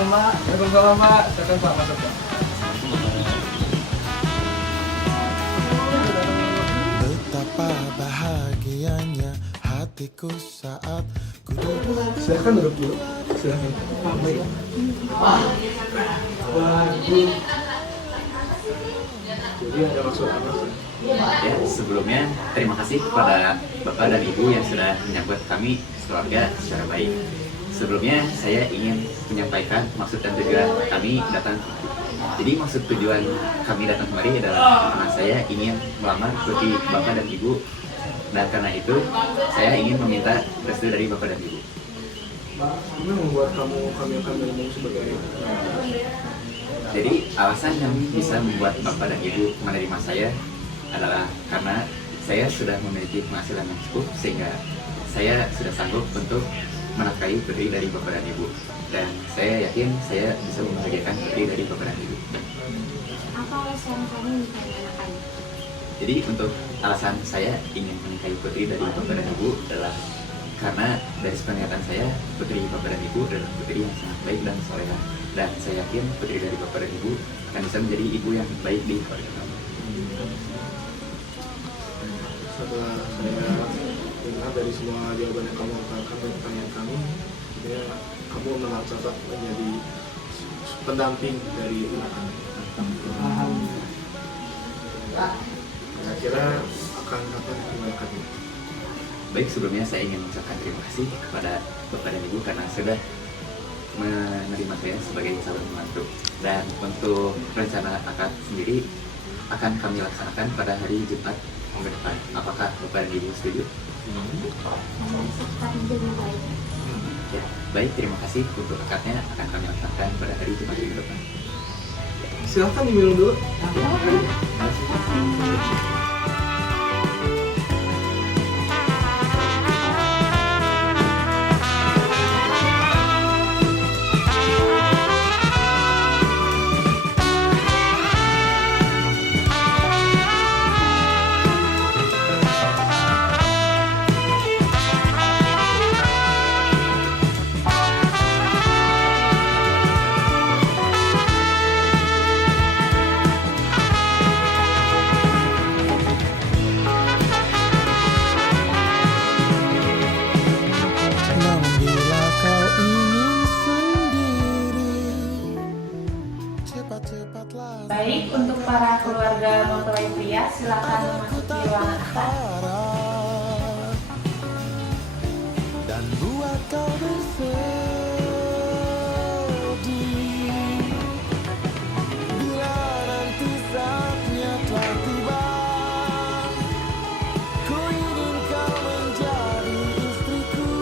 Assalamualaikum Pak. Waalaikumsalam Pak. Silakan Pak, masuk Pak. Betapa bahagianya hatiku saat ku duduk. Silakan duduk dulu. Silakan. Pak, baik. Waduh. Jadi ada maksud apa sih? Ya, sebelumnya terima kasih kepada Bapak dan Ibu yang sudah menyambut kami keluarga secara baik. Sebelumnya saya ingin menyampaikan maksud dan tujuan kami datang. Jadi maksud tujuan kami datang kemari adalah karena saya ingin melamar putri Bapak dan Ibu, dan karena itu saya ingin meminta restu dari Bapak dan Ibu. Apa yang membuat kami akan menemui sebagai Jadi alasan yang bisa membuat Bapak dan Ibu menerima saya adalah karena saya sudah memiliki penghasilan yang cukup, sehingga saya sudah sanggup untuk menafkahi putri dari Bapak dan Ibu, dan saya yakin saya bisa membahagiakan putri dari Bapak dan Ibu. Apa alasan kamu menikahi anak kami? Jadi untuk alasan saya ingin menikahi putri dari Bapak dan Ibu adalah karena dari penglihatan saya, putri Bapak dan Ibu adalah putri yang sangat baik dan soleha, dan saya yakin putri dari Bapak dan Ibu akan bisa menjadi ibu yang baik di keluarga kami. setelah saya dengar dari semua jawaban yang kamu utarakan dari pertanyaan kami, ya kamu memang cocok menjadi pendamping dari anak kami. Kira-kira akan kapan dimulaikannya? Baik, sebelumnya saya ingin mengucapkan terima kasih kepada Bapak dan Ibu karena sudah menerima saya sebagai calon menantu. Dan untuk rencana akad sendiri akan kami laksanakan pada hari Jumat minggu depan. Apakah Bapak dan Ibu setuju? Serta menjadi baik. Ya, baik, terima kasih. Untuk akadnya akan kami laksanakan pada hari Jumat minggu depan. Silahkan diminum dulu. Namun bila kau ingin sendiri, cepat-cepatlah. Baik, untuk para keluarga mempelai pria, silakan memasuki ruangan atas. Harap dan buat kau bersedih bila nanti saatnya telah tiba. Ku ingin kau menjadi istriku,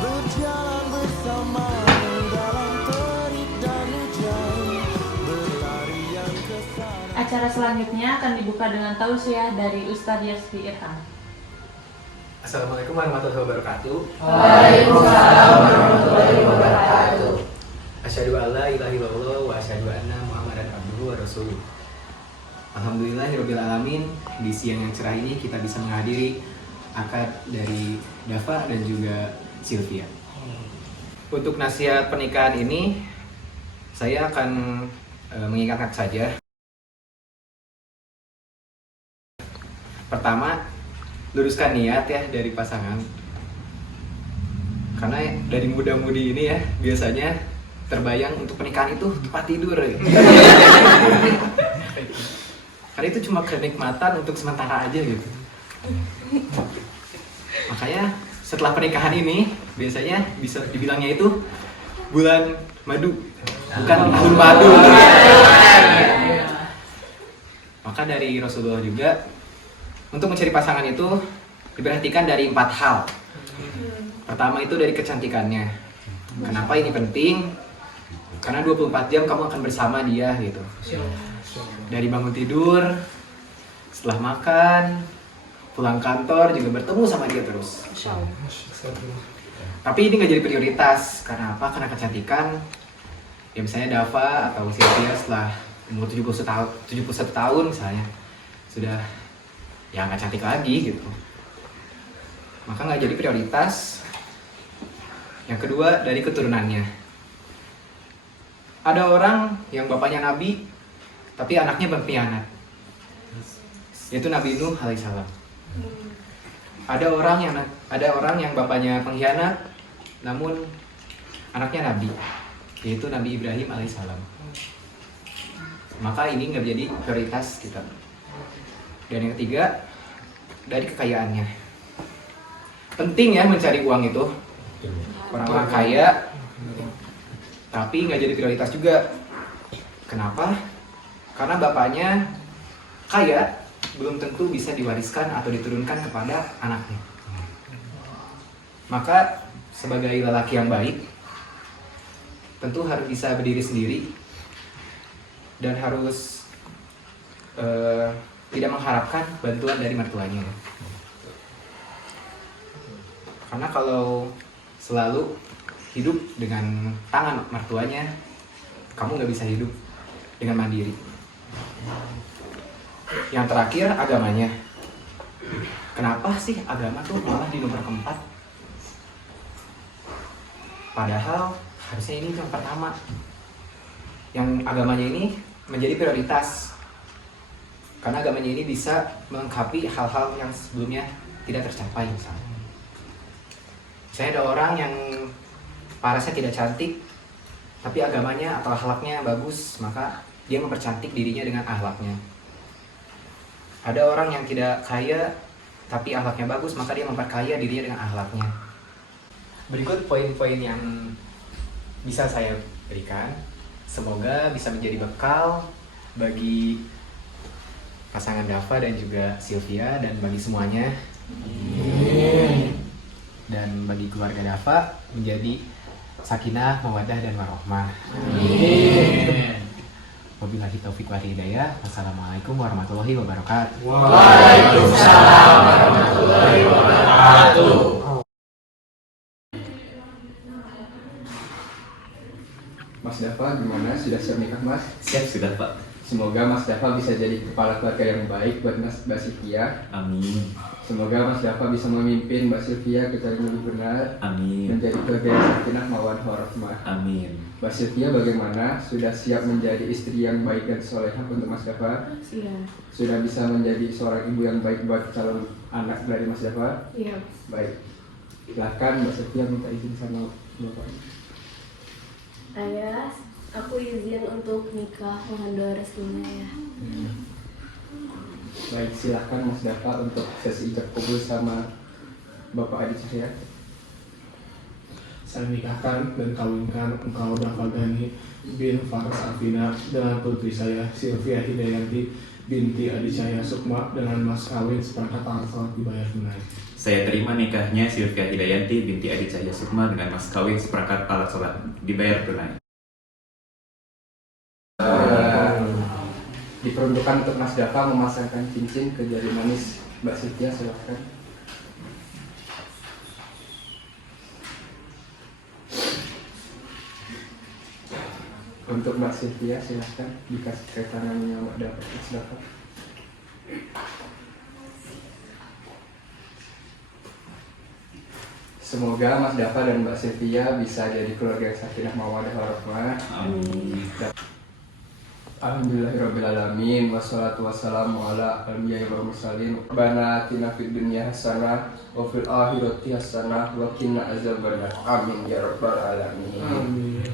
berjalan bersamamu dalam terik dan hujan, berlarian ke sana. Acara selanjutnya akan dibuka dengan tausiah dari Ustadz Yasfi Irham. Assalamualaikum warahmatullahi wabarakatuh. Waalaikumsalam warahmatullahi wabarakatuh. Asyhadu alla ilaha illallah wa asyhadu anna Muhammadan abduhu wa rasuluh. Alhamdulillahirabbil alamin, di siang yang cerah ini kita bisa menghadiri akad dari Dava dan juga Sylvia. Untuk nasihat pernikahan ini saya akan mengingatkan saja. Pertama, luruskan niat ya dari pasangan. Karena dari muda-mudi ini ya biasanya terbayang untuk pernikahan itu tempat tidur. Karena itu cuma kenikmatan untuk sementara aja gitu. Makanya setelah pernikahan ini biasanya bisa dibilangnya itu bulan madu, bukan tahun madu. Maka dari Rasulullah juga untuk mencari pasangan itu diperhatikan dari 4 hal. Pertama itu dari kecantikannya. Kenapa ini penting? Karena 24 jam kamu akan bersama dia gitu. Dari bangun tidur, setelah makan, pulang kantor juga bertemu sama dia terus. Tapi ini nggak jadi prioritas. Karena apa? Karena kecantikan. Ya misalnya Dava atau Sylvia setelah umur 71 tahun misalnya sudah ya nggak cantik lagi gitu, maka nggak jadi prioritas. Yang kedua dari keturunannya. Ada orang yang bapaknya nabi, tapi anaknya berkhianat. Yaitu Nabi Nuh alaihissalam. Ada orang yang bapaknya pengkhianat, namun anaknya nabi, yaitu Nabi Ibrahim alaihissalam. Maka ini nggak jadi prioritas kita. Dan yang ketiga, dari kekayaannya. Penting ya mencari uang itu. Orang-orang kaya, tapi nggak jadi prioritas juga. Kenapa? Karena bapaknya kaya, belum tentu bisa diwariskan atau diturunkan kepada anaknya. Maka sebagai lelaki yang baik, tentu harus bisa berdiri sendiri dan harus tidak mengharapkan bantuan dari mertuanya. Karena kalau selalu hidup dengan tangan mertuanya, kamu nggak bisa hidup dengan mandiri. Yang terakhir, agamanya. Kenapa sih agama tuh malah di nomor keempat? Padahal harusnya ini yang pertama. Yang agamanya ini menjadi prioritas. Karena agamanya ini bisa melengkapi hal-hal yang sebelumnya tidak tercapai misalnya. Saya ada orang yang parasnya tidak cantik, tapi agamanya atau akhlaknya bagus, maka dia mempercantik dirinya dengan akhlaknya. Ada orang yang tidak kaya, tapi akhlaknya bagus, maka dia memperkaya dirinya dengan akhlaknya. Berikut poin-poin yang bisa saya berikan. Semoga bisa menjadi bekal bagi pasangan Dava dan juga Sylvia, dan bagi semuanya. Dan bagi keluarga Dava menjadi sakinah, mawaddah, dan warohmah. Wabillahi taufiq wal hidayah. Wassalamualaikum warahmatullahi wabarakatuh. Waalaikumsalam warahmatullahi wabarakatuh. Mas Dava, gimana? Sudah siap nikah, Mas? Siap sudah Pak. Semoga Mas Dava bisa jadi kepala keluarga yang baik buat Mbak Sylvia. Amin. Semoga Mas Dava bisa memimpin Mbak Sylvia ke jalan yang lebih benar, Amin. menjadi keluarga yang sakinah mawaddah warahmah. Amin. Mbak Sylvia bagaimana? Sudah siap menjadi istri yang baik dan solehah untuk Mas Dava? Iya. Sudah bisa menjadi seorang ibu yang baik buat calon anak dari Mas Dava? Iya. Baik. Silakan Mbak Sylvia minta izin sama Bapak. Ayah, aku izin untuk nikah, mohon doa restunya ya. Baik, silakan Mas Dava untuk sesi ijab kabul sama Bapak Adi Cahya. Saya nikahkan dan kawinkan engkau Dava Gani bin Faras Afina dengan putri saya Sylvia Hidayanti binti Adi Cahya Sukma dengan mas kawin seperangkat alat sholat dibayar tunai. Saya terima nikahnya Sylvia Hidayanti binti Adi Cahya Sukma dengan mas kawin seperangkat alat sholat dibayar tunai. Diperuntukkan untuk Mas Dava memasangkan cincin ke jari manis Mbak Sylvia, silakan. Untuk Mbak Sylvia, silakan dikasih ke tangannya Mbak Dava. Mas Dava. Semoga Mas Dava dan Mbak Sylvia bisa jadi keluarga yang sakinah mawaddah warahmah. Amin. Alhamdulillahirrabbilalamin. Wassalatu wassalamu ala al-anbiya'i wal mursalin. Rabbana atina fid dunya hasanah wa fil akhirati hasanah wa qina azabannar. Amin ya rabbal alamin. Amin.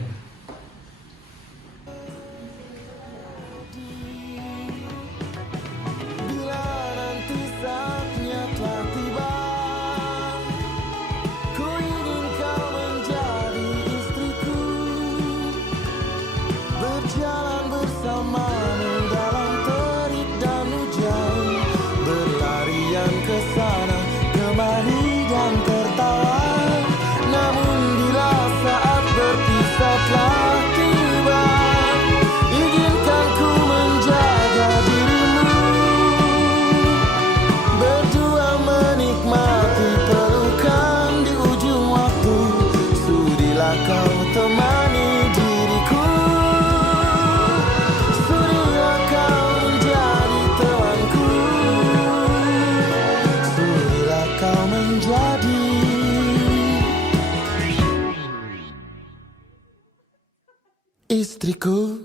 Bila nanti saatnya telah tiba, ku ingin kau menjadi istriku, berjalan bersamamu dalam terik dan hujan, berlarian ke sana kemari dan tertawa. Namun bila saat berpisah telah tiba, izinkan ku menjaga dirimu, berdua menikmati pelukan di ujung waktu. Sudilah kau temani diriku, sudilah kau menjadi temanku, sudilah kau menjadi. Istriku